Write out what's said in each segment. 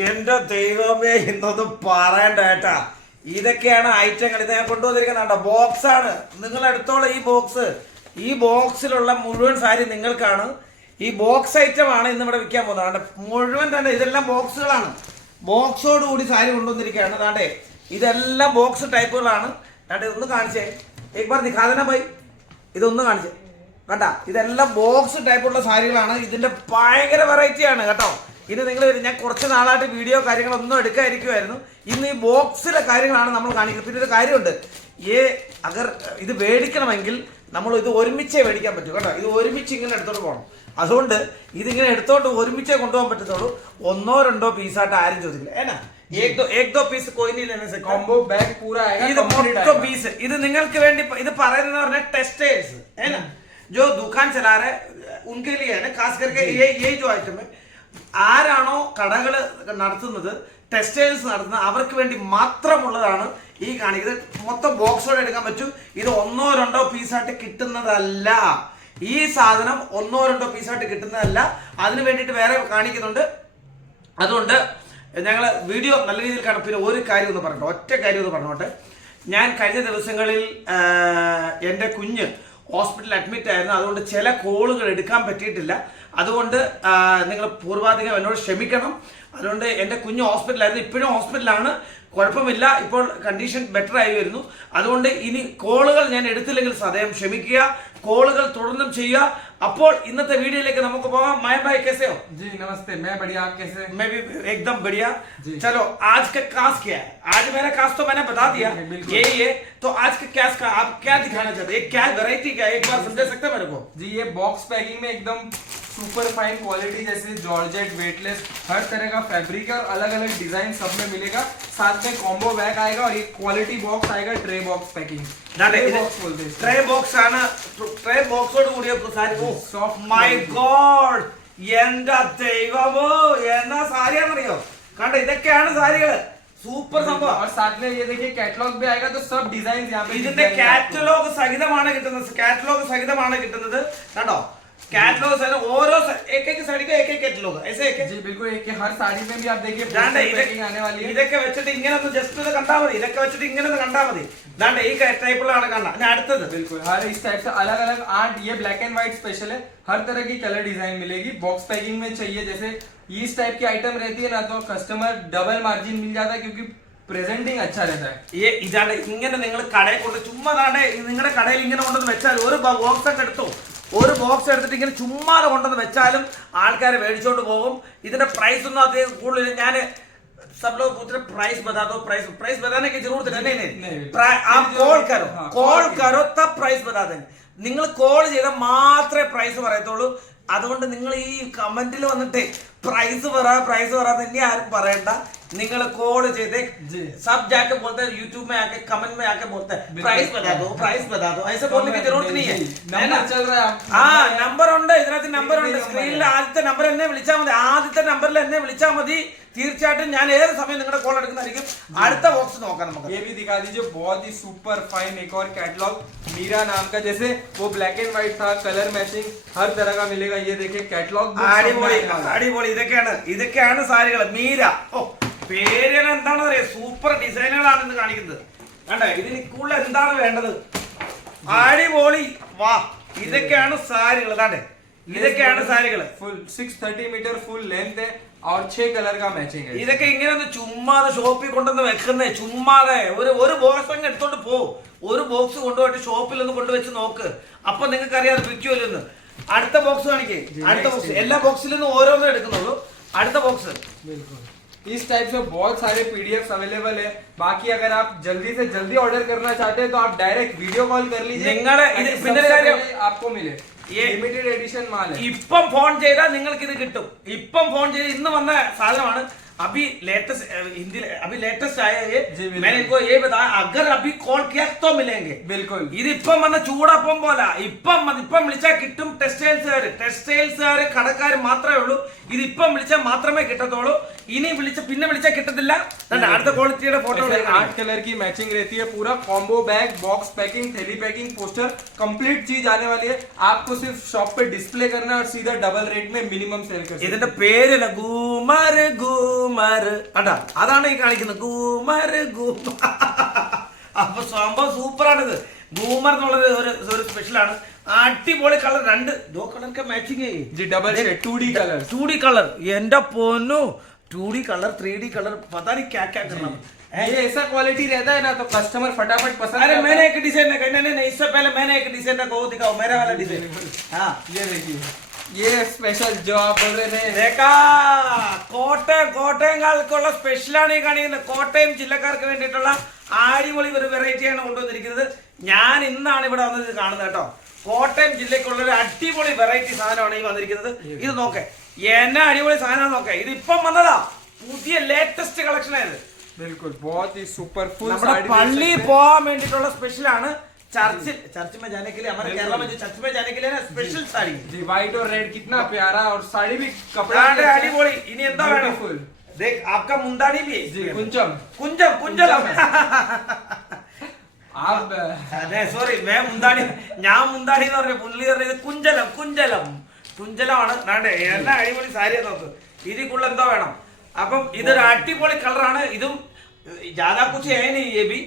എന്റെ ദൈവമേ ഇന്നൊന്നും പറയണ്ട ഏട്ടാ. ഇതൊക്കെയാണ് ഐറ്റങ്ങൾ. ഇത് ഞാൻ കൊണ്ടുവന്നിരിക്കുന്നുണ്ടോ ബോക്സ് ആണ്. നിങ്ങൾ എടുത്തോളൂ ഈ ബോക്സിലുള്ള മുഴുവൻ സാരി നിങ്ങൾക്കാണ്. ഈ ബോക്സ് ഐറ്റം ആണ് ഇന്ന് ഇവിടെ വിൽക്കാൻ പോകുന്നത്. മുഴുവൻ തന്നെ ഇതെല്ലാം ബോക്സുകളാണ്. ബോക്സോട് കൂടി സാരി കൊണ്ടുവന്നിരിക്കുകയാണ്. അതാണ്ടേ ഇതെല്ലാം ബോക്സ് ടൈപ്പുകളാണ്. ഒന്ന് കാണിച്ചേ ദിഖാദന ബൈ, ഇതൊന്ന് കാണിച്ചേ കേട്ടാ. ഇതെല്ലാം ബോക്സ് ടൈപ്പുള്ള സാരികളാണ്. ഇതിന്റെ ഭയങ്കര വെറൈറ്റി ആണ് കേട്ടോ. ഇനി നിങ്ങൾ ഞാൻ കുറച്ച് നാളായിട്ട് വീഡിയോ കാര്യങ്ങളൊന്നും എടുക്കാതിരിക്കുമായിരുന്നു. ഇന്ന് ഈ ബോക്സിലെ കാര്യങ്ങളാണ് നമ്മൾ കാണിക്കുന്നത്. പിന്നെ ഒരു കാര്യമുണ്ട്, അഗർ ഇത് മേടിക്കണമെങ്കിൽ നമ്മൾ ഇത് ഒരുമിച്ചേ മേടിക്കാൻ പറ്റൂ കേട്ടോ. ഇത് ഒരുമിച്ച് ഇങ്ങനെ എടുത്തോണ്ട് പോകണം. അതുകൊണ്ട് ഇതിങ്ങനെ എടുത്തോണ്ട് ഒരുമിച്ചേ കൊണ്ടുപോകാൻ പറ്റത്തുള്ളൂ. ഒന്നോ രണ്ടോ പീസായിട്ട് ആരും ചോദിക്കില്ല. ഏനാ एक दो पीस कोई नहीं लेने से कॉम्बो बैग पूरा आएगा. ഇത് മൊത്തം പീസ്. ഇത് നിങ്ങൾക്ക് വേണ്ടി ഇത് പറയുന്നത് പറഞ്ഞാൽ ടെക്സ്റ്റൈൽസ് है ना, जो दुकान चला रहे उनके लिए है ना, खास करके ये जो आइटम है. ആരാണോ കടകൾ നടത്തുന്നത്, ടെക്സ്റ്റൈൽസ് നടത്തുന്നത്, അവർക്ക് വേണ്ടി മാത്രമുള്ളതാണ് ഈ കാണിക്കുന്നത്. മൊത്തം ബോക്സോടെ എടുക്കാൻ പറ്റും. ഇത് ഒന്നോ രണ്ടോ പീസായിട്ട് കിട്ടുന്നതല്ല. ഈ സാധനം ഒന്നോ രണ്ടോ പീസായിട്ട് കിട്ടുന്നതല്ല. അതിന് വേണ്ടിയിട്ട് വേറെ കാണിക്കുന്നുണ്ട്. അതുകൊണ്ട് ഞങ്ങൾ വീഡിയോ നല്ല രീതിയിൽ കാണും. പിന്നെ ഒരു കാര്യം ഒന്ന് പറഞ്ഞോ, ഒറ്റ കാര്യം ഒന്ന് പറഞ്ഞോട്ടെ. ഞാൻ കഴിഞ്ഞ ദിവസങ്ങളിൽ എൻ്റെ കുഞ്ഞ് ഹോസ്പിറ്റലിൽ അഡ്മിറ്റ് ആയിരുന്നു. അതുകൊണ്ട് ചില കോളുകൾ എടുക്കാൻ പറ്റിയിട്ടില്ല. അതുകൊണ്ട് നിങ്ങൾ പൂർവാധികം എന്നോട് ക്ഷമിക്കണം. അതുകൊണ്ട് എൻ്റെ കുഞ്ഞ് ഹോസ്പിറ്റലായിരുന്നു, ഇപ്പോഴും ഹോസ്പിറ്റലാണ്, കുഴപ്പമില്ല, ഇപ്പോൾ കണ്ടീഷൻ ബെറ്റർ ആയി വരുന്നു. അതുകൊണ്ട് ഇനി കോളുകൾ ഞാൻ എടുത്തില്ലെങ്കിൽ സദയം ക്ഷമിക്കുക. കോളുകൾ തുടർന്നും ചെയ്യുക. അപ്പോൾ ഇന്നത്തെ വീഡിയോയിലേക്ക് നമുക്ക് പോകാം. മയ ഭാई कैसे हो? जी नमस्ते, मैं बढ़िया, आप कैसे? मैं भी एकदम बढ़िया. चलो आज का कास्ट क्या है? आज मेरा कास्ट तो मैंने बता दिया, यही है. तो आज का कास्ट का आप क्या दिखाना चाहते हैं? क्या वेराइटी क्या है, एक बार समझा सकते हैं मेरे को? जी ये बॉक्स पैकिंग में एकदम सुपर फाइन क्वालिटी, जैसे जॉर्जेट, वेटलेस, हर तरह का फैब्रिक और अलग अलग डिजाइन सब में मिलेगा. साथ में कॉम्बो बैग आएगा और एक क्वालिटी बॉक्स आएगा. Tray box packing, tray box ആണ്. ട്രേ ബോക്സോട് കൂടിയ സാരി. മൈ ഗോഡ്, എന്റെ ദൈവമോ എന്നാ സാരിയാണെന്നറിയോ? കണ്ട, ഇതൊക്കെയാണ് സാരികള്. സൂപ്പർ സംഭവം. और साथ में ये देखिए कैटलॉग भी आएगा, तो सब डिजाइन यहाँ पे. ഇതിന്റെ കാറ്റലോഗ് സഹിതമാണ് കിട്ടുന്നത്. കണ്ടോ, कैटलॉग है ओरो एक एक साड़ी का एक एक कैटलॉग ऐसे एक जी बिल्कुल. एक हर साड़ी में भी आप देखिए पैकिंग आने वाली है. ഇതൊക്കെ വെച്ചിട്ട് ഇങ്ങനെ ഒന്ന് ജസ്റ്റ് ഒന്ന് കണ്ടാ മതി. ഇതൊക്കെ വെച്ചിട്ട് ഇങ്ങനെ ഒന്ന് കണ്ടാ മതി. ദാണ്ട ഈ ടൈപ്പിലാണ് കാണാം. ഞാൻ അടുത്തത് बिल्कुल हर इस टाइप से अलग अलग आर्ट. ये ब्लैक एंड व्हाइट स्पेशल है. हर तरह की कलर डिजाइन मिलेगी. बॉक्स पैकिंग में चाहिए जैसे इस टाइप की आइटम रहती है ना, तो कस्टमर डबल मार्जिन मिल जाता है क्योंकि प्रेजेंटिंग अच्छा रहता है. ഇതാണ് ഇങ്ങനെ നിങ്ങൾ കടയിൽ കൊണ്ട് ചുമ്മാ ദാണ്ടേ നിങ്ങളുടെ കടയിൽ ഇങ്ങനെ കൊണ്ടുവന്ന് വെച്ചാൽ ഒരു ബോക്സ് ഒക്കെ എടുത്തു, ഒരു ബോക്സ് എടുത്തിട്ട് ഇങ്ങനെ ചുമ്മാ കൊണ്ടുവന്ന് വെച്ചാലും ആൾക്കാരെ മേടിച്ചോണ്ട് പോകും. ഇതിന്റെ പ്രൈസ് ഒന്നും അധികം കൂടുതൽ. ഞാൻ सब लोग पूछ रहे प्राइस बता दो. प्राइस बताने की जरूरत है नहीं. आप कॉल करो तब प्राइस बता देंगे. നിങ്ങൾ കോൾ ചെയ്താൽ മാത്രമേ പ്രൈസ് പറയത്തുള്ളൂ. അതുകൊണ്ട് നിങ്ങൾ ഈ കമന്റിൽ വന്നിട്ട് പ്രൈസ് പറയാതെ ഇനി ആരും പറയണ്ട. നിങ്ങൾ കോൾ ചെയ്തേ सब जाके बोलते हैं, यूट्यूब में आके कमेंट में आके बोलते हैं प्राइस बता दो. ऐसे बोलने की जरूरत नहीं है. चल रहा है. हाँ नंबर ഉണ്ട്, ഇതിനകത്ത് നമ്പർ ഉണ്ട്. സ്ക്രീനിൽ ആദ്യത്തെ നമ്പർ എന്നെ വിളിച്ചാൽ മതി. ആദ്യത്തെ നമ്പറിൽ എന്നെ വിളിച്ചാൽ മതി. തീർച്ചയായിട്ടും ഞാൻ ഏത് സമയം നിങ്ങളുടെ കോൾ എടുക്കുന്നതായിരിക്കും. അടുത്ത ബോക്സ് നോക്കാം നമുക്ക്. ये भी दिखा दीजिए, बहुत ही सुपर फाइन एक और कैटलॉग मीरा नाम का. जैसे वो ब्लैक एंड व्हाइट था, कलर मैचिंग हर तरह का मिलेगा. ये देखिए कैटलॉग അടിപൊളി. ഇതൊക്കെയാണ് സാരികൾ. മീര, ഓ പേര് എന്താണെന്ന് അറിയാം. സൂപ്പർ ഡിസൈനുകളാണ് ഇന്ന് കാണിക്കുന്നത്. കണ്ടേ, ഇതിന് കൂടുതൽ എന്താണ് വേണ്ടത്? അടിപൊളി. വാ, ഇതൊക്കെയാണ് സാരികൾ. അതാണ്ടേ ഇതൊക്കെയാണ് സാരികൾ. फुल 630 मीटर फुल लेंथ है और 6 कलर का मैचिंग है. ഇതൊക്കെ ഇങ്ങനെ ഒന്ന് ചുമ്മാതെ ഷോപ്പിൽ കൊണ്ടുവന്ന് വെക്കുന്നേ. ചുമ്മാതെ ഒരു ബോക്സ് അങ്ങ് എടുത്തോണ്ട് പോകും. ഒരു ബോക്സ് കൊണ്ടുപോയിട്ട് ഷോപ്പിൽ ഒന്ന് കൊണ്ടുവച്ച് നോക്ക്. അപ്പൊ നിങ്ങൾക്ക് അറിയാതെ വിൽക്കുമല്ലോ. അടുത്ത ബോക്സ് കാണിക്കേ. അടുത്ത ബോക്സ് എല്ലാ ബോക്സിൽ നിന്ന് ഓരോന്നും എടുക്കുന്നുള്ളൂ. അടുത്ത ബോക്സ് बिल्कुल इस टाइप से बहुत सारे पीडीएफ अवेलेबल है. बाकी अगर आप जल्दी से जल्दी ऑर्डर करना चाहते हैं तो आप डायरेक्ट वीडियो कॉल कर लीजिए. आपको मिले लिमिटेड एडिशन माल है. ഇപ്പം ഫോൺ ചെയ്താൽ നിങ്ങൾക്ക് ഇത് കിട്ടും. ഇപ്പം ഫോൺ ചെയ്ത് ഇന്ന് വന്ന സാധനമാണ്. अभी लेटेस्ट हिंदी अभी लेटेस्ट आया है. मैंने इनको ये बताया अगर अभी कॉल किया तो मिलेंगे. बिल्कुल ഇതിപ്പം വന്ന ചൂടപ്പം പോലെ ഇപ്പം വിളിച്ചാൽ കിട്ടും. ടെക്സ്റ്റൈൽസുകാർ കടക്കാർ മാത്രമേ ഉള്ളൂ. ഇതിപ്പം വിളിച്ചാൽ മാത്രമേ കിട്ടത്തുള്ളൂ. ഇനി പിന്നെ വിളിച്ചാൽ കിട്ടത്തില്ല. അടുത്ത ക്വാളിറ്റിയുടെ ഫോട്ടോ 8 कलर की मैचिंग रहती है, पूरा कॉम्बो बैग, बॉक्स पैकिंग, थैली पैकिंग, पोस्टर, कंप्लीट चीज आने वाली है. आपको सिर्फ शॉप पे डिस्प्ले करना है और सीधा डबल रेट में मिनिमम सेल कर सकते ഇതിന്റെ പേരല്ല ഗൂമർ ഗൂമർ അണ്ടാ അതാണ് ഈ കാണിക്കുന്നത് ഗൂമർ ഗൂമർ. അപ്പൊ സംഭവം സൂപ്പറാണിത്. ഗൂമർ എന്നുള്ളത് ഒരു സ്പെഷ്യലാണ്. അടിപൊളി കളർ, രണ്ട് ദോ കളർ മാച്ചിങ് जी. Double shade 2D colour. 2D colour എന്റെ പൊന്നു. 2D കളർ 3D കളർ पता नहीं क्या क्या करना है. ये ऐसा क्वालिटी रहता है ना तो कस्टमर फटाफट पसंद अरे करता मैंने है. एक डिजाइन नहीं इससे पहले मैंने एक डिजाइन को दिखाओ मेरा वाला डिजाइन. हाँ ये देखिए, ये स्पेशल जो आप बोल रहे थे देखा കോട്ടയംകാർക്കുള്ള സ്പെഷ്യലാണ് ഈ കാണിക്കുന്നത്. കോട്ടയം ജില്ലക്കാർക്ക് വേണ്ടിയിട്ടുള്ള അടിപൊളി ഒരു വെറൈറ്റിയാണ് കൊണ്ടുവന്നിരിക്കുന്നത്. ഞാൻ ഇന്നാണ് ഇവിടെ വന്നത് ഇത് കാണുന്നത് കേട്ടോ. കോട്ടയം ജില്ലക്കുള്ള ഒരു അടിപൊളി വെറൈറ്റി സാധനമാണ് ഈ വന്നിരിക്കുന്നത്. ഇത് നോക്കേ എന്നാ അടിപൊളി സാധനം നോക്കേ. ഇത് ഇപ്പം വന്നതാ, പുതിയ ലേറ്റസ്റ്റ് കളക്ഷൻ ആയത്. बिल्कुल बहुत ही सुपर फुल നമ്മുടെ പള്ളിയിൽ പോകാൻ വേണ്ടിയിട്ടുള്ള സ്പെഷ്യലാണ്. चर्च में जाने के लिए हमारे केरला में जो चर्च में जाने के लिए ना स्पेशल साड़ी जी. व्हाइट और रेड कितना प्यारा, और साड़ी भी कपड़ा अടിപൊളി. ഇനി എന്താ വേണം? देख आपका मुंदानी भी है जी. कुंचम कुंजलम आप അതെ സോറി ഞാൻ മുന്താണി എന്ന് പറഞ്ഞു. പുള്ളി പറഞ്ഞത് കുഞ്ചലമാണ്. എന്നാ അടിപൊളി സാരി നോക്ക്. ഇതിക്കുള്ള എന്തോ വേണം. അപ്പം ഇതൊരു അടിപൊളി കളറാണ്. ഇതും ज्यादा कुछ है नहीं ये भी.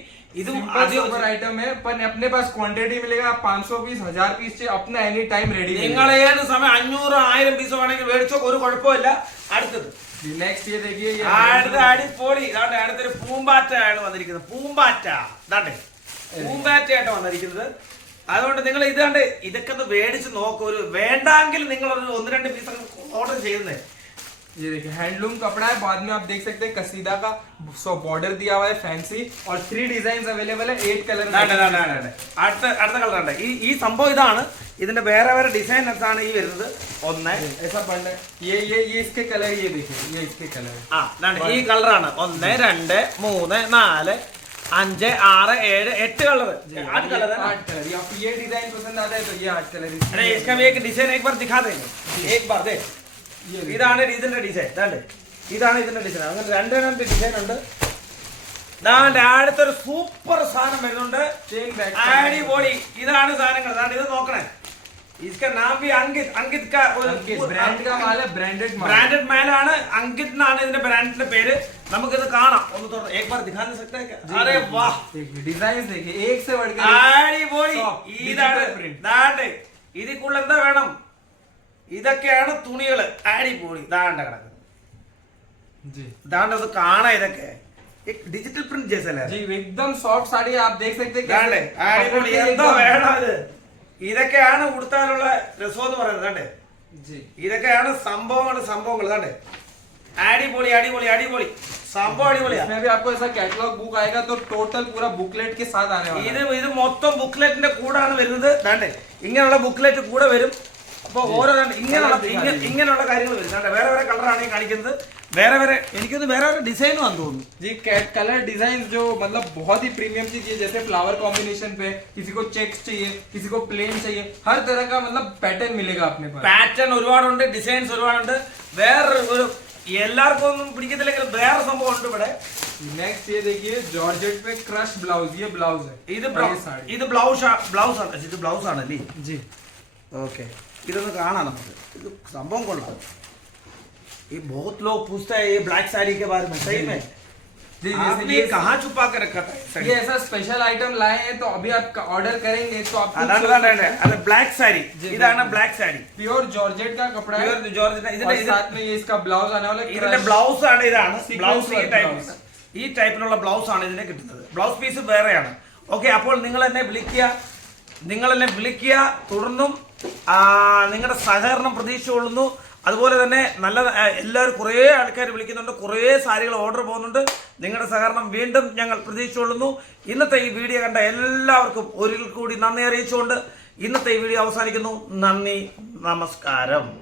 इതും सुपर आइटम है, पर अपने पास क्वांटिटी मिलेगा. 500 पीस 1000 पीस से अपना एनी टाइम रेडी. നിങ്ങൾ ഏത് സമയം 500 1000 പീസ് വേണമെങ്കിൽ മേടിച്ചോ, ഒരു കുഴപ്പമില്ല. അടുത്തത് नेक्स्ट ये देखिए, ये അടുത്ത അടിപൊളി. അടുത്തൊരു പൂമ്പാറ്റയാണ് വന്നിരിക്കുന്നത്. പൂമ്പാറ്റയായിട്ട് വന്നിരിക്കുന്നത്. അതുകൊണ്ട് നിങ്ങൾ ഇതാണ്ട് ഇതൊക്കെ ഒന്ന് മേടിച്ച് നോക്കൂ. ഒരു വേണ്ടെങ്കിൽ നിങ്ങൾ ഒരു 1-2 പീസ് ഓർഡർ ചെയ്യുന്നേ. ये देखिए हैंडलूम कपड़ा है. बाद में आप देख सकते हैं कसीदा का बॉर्डर दिया हुआ है फैंसी, और 3 डिजाइन अवेलेबल है. 8 कलर. അടുത്ത കളറുണ്ട്. ഈ സംഭവം ഇതാണ്. ഇതിന്റെ വേറെ വേറെ ഡിസൈൻസ് ആണ് ഈ വരുന്നത്. ഒന്ന് ऐसा बंड है. ये इसके कलर, ये देखिए ये इसके कलर है. ഈ കളറാണ്. 1 2 3 4 5 6 7 8 कलर. 8 कलर है. 8 कलर. आपको ये डिजाइन पसंद आता है तो ये 8 कलर. अरे इसका भी एक डिजाइन एक बार दिखा देंगे. एक बार देख. ഇതാണ് ഇതിന്റെ ഡിസൈൻ. ഇതാണ് ഇതിന്റെ ഡിസൈൻ. അങ്ങനെ 2 ഡിസൈൻ ഉണ്ട്. അടുത്തൊരു സൂപ്പർ സാധനം വരുന്നുണ്ട്. അടിപൊളി. ഇതാണ് സാധനങ്ങൾ. ഇത് നോക്കണേ. इसका नाम भी अंकित का ब्रांड का माल है. ब्रांडेड माल ആണ്. अंकित എന്നാണ് ഇതിന്റെ ബ്രാൻഡിന്റെ പേര്. നമുക്കിത് കാണാം. ഒന്ന് തുറന്ന് एक बार दिखा दे सकते हैं क्या? अरे वाह, डिजाइन देखिए एक से बढ़ के അടിപൊളി. ഇതാണ് ഇതിക്കുള്ള എന്താ വേണം? ഇതൊക്കെയാണ് തുണികള്. അടിപൊളി. കിടക്കുന്നത്. ഇത് കാണാം. ഇതൊക്കെ ഡിജിറ്റൽ പ്രിന്റ് ജैसा जी. एकदम सॉफ्ट साड़ी आप देख सकते हैं. അടിപൊളി. എന്തോ വേണം ഇത്. ഇതൊക്കെയാണ് ഉടുത്താലുള്ള രസം എന്ന് പറയുന്നത്. ഇതൊക്കെയാണ് സംഭവങ്ങൾ. അടിപൊളി സംഭവം അടിപൊളിയാ. इसमें भी आपको ऐसा कैटलॉग बुक आएगा तो टोटल पूरा बुकलेट के साथ आने वाला है. ഇത് മൊത്തം ബുക്ക്ലെറ്റിന്റെ കൂടാണ് വരുന്നത്. ഇങ്ങനെയുള്ള ബുക്ക്ലെറ്റ് കൂടെ വരും. അപ്പൊ ഓരോ ഇങ്ങനെയുള്ള കാര്യങ്ങൾ വരും. വേറെ വേറെ കളറാണ് ഈ കാണിക്കുന്നത്. വേറെ വേറെ എനിക്കൊന്ന് വേറെ വേറെ ഡിസൈനും ആണെന്ന് തോന്നുന്നു. जी. कलर डिजाइन जो मतलब बहुत ही प्रीमियम चीज है. जैसे फ्लावर कॉम्बिनेशन पे किसी को चेक्स चाहिए, किसी को प्लेन चाहिए, हर तरह का मतलब पैटर्न मिलेगा अपने पास. പാറ്റേൺ ഒരുപാടുണ്ട്, ഡിസൈൻസ് ഒരുപാടുണ്ട്. വേറെ ഒരു എല്ലാവർക്കും ഒന്നും പിടിക്കത്തില്ലെങ്കിൽ വേറെ സംഭവം ഉണ്ട് ഇവിടെ. नेक्स्ट ये देखिए जॉर्जेट पे क्रश ब्लाउज. ये ब्लाउज है. ഇത് ബ്ലൗസ് ആണ്. ഇത് ബ്ലൗസ് ആണല്ലേ? जी. ഓക്കെ. ഇതൊന്ന് കാണാം നമുക്ക്. ഇത് സംഭവം കൊള്ളാം. ये बहुत लोग पूछता है ये ब्लैक साड़ी के बारे में. सही में आपने कहाँ छुपा कर रखा था? ये ऐसा स्पेशल आइटम लाए हैं तो अभी आप ऑर्डर करेंगे तो आपको अरे ब्लैक साड़ी. ഇതാണ് ബ്ലാക്ക് സാരി. प्योर जॉर्जेट का कपड़ा है. ഇതിന്റെ साथ में ये इसका ब्लाउज आने वाला है. ഇതിന്റെ ബ്ലൗസ് ആണ്. ഇതാണ് ബ്ലൗസ്. ഈ ടൈപ്പിലുള്ള ബ്ലൗസ് ആണ് ഇതിനെ കിട്ടുന്നത്. ബ്ലൗസ് പീസ് വേറെയാണ്. ഓക്കെ. അപ്പോൾ നിങ്ങൾ എന്നെ വിളിക്കുക. തുടർന്നും നിങ്ങളുടെ സഹകരണം പ്രതീക്ഷിച്ചുകൊള്ളുന്നു. അതുപോലെ തന്നെ നല്ല എല്ലാവരും കുറേ ആൾക്കാർ വിളിക്കുന്നുണ്ട്. കുറേ സാരികൾ ഓർഡർ പോകുന്നുണ്ട്. നിങ്ങളുടെ സഹകരണം വീണ്ടും ഞങ്ങൾ പ്രതീക്ഷിച്ചുകൊള്ളുന്നു. ഇന്നത്തെ ഈ വീഡിയോ കണ്ട എല്ലാവർക്കും ഒരിക്കൽ കൂടി നന്ദി അറിയിച്ചുകൊണ്ട് ഇന്നത്തെ ഈ വീഡിയോ അവസാനിക്കുന്നു. നന്ദി, നമസ്കാരം.